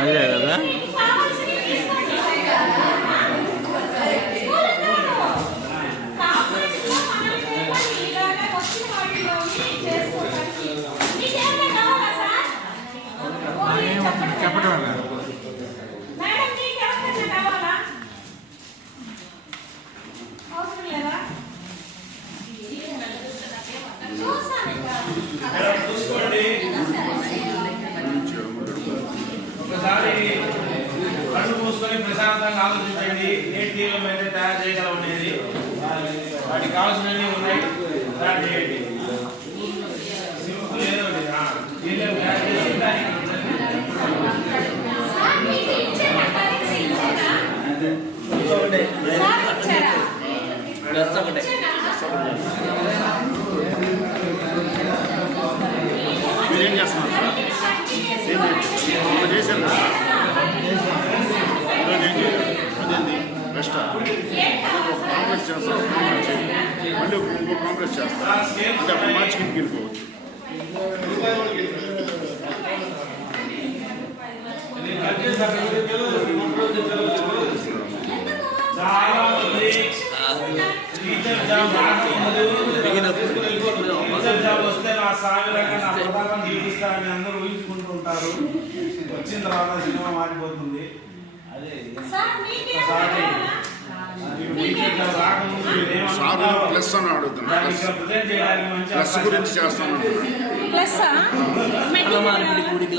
అదే కదా చెప్పడం కళ్ళు మూసుకొని ప్రశాంతంగా ఆలోచించండి. నేటిలో అయితే తయారు చేయగలం అనేది వాటికి కావాల్సినవి ఉన్నాయి. స్టార్ట్ చేయండి. సింపుల్ ఏదో మీరేం చేస్తున్నారు చేశారు అదేంటి రెస్ట్ కాంప్లెక్స్ చేస్తాం, మళ్ళీ ఇంకో కాంప్లెక్స్ చేస్తాం, అంటే అప్పుడు మార్చి కిందకి వెళ్ళిపోవచ్చు. వస్తే నా సామిరంగా నా ప్రధానం జీవిస్తారని అందరూ ఊహించుకుంటుంటారు. వచ్చిన తర్వాత సినిమా మారిపోతుంది. ప్లస్ అని అడుగుతున్నాను, ప్లస్ గురించి చేస్తాను. గుడికి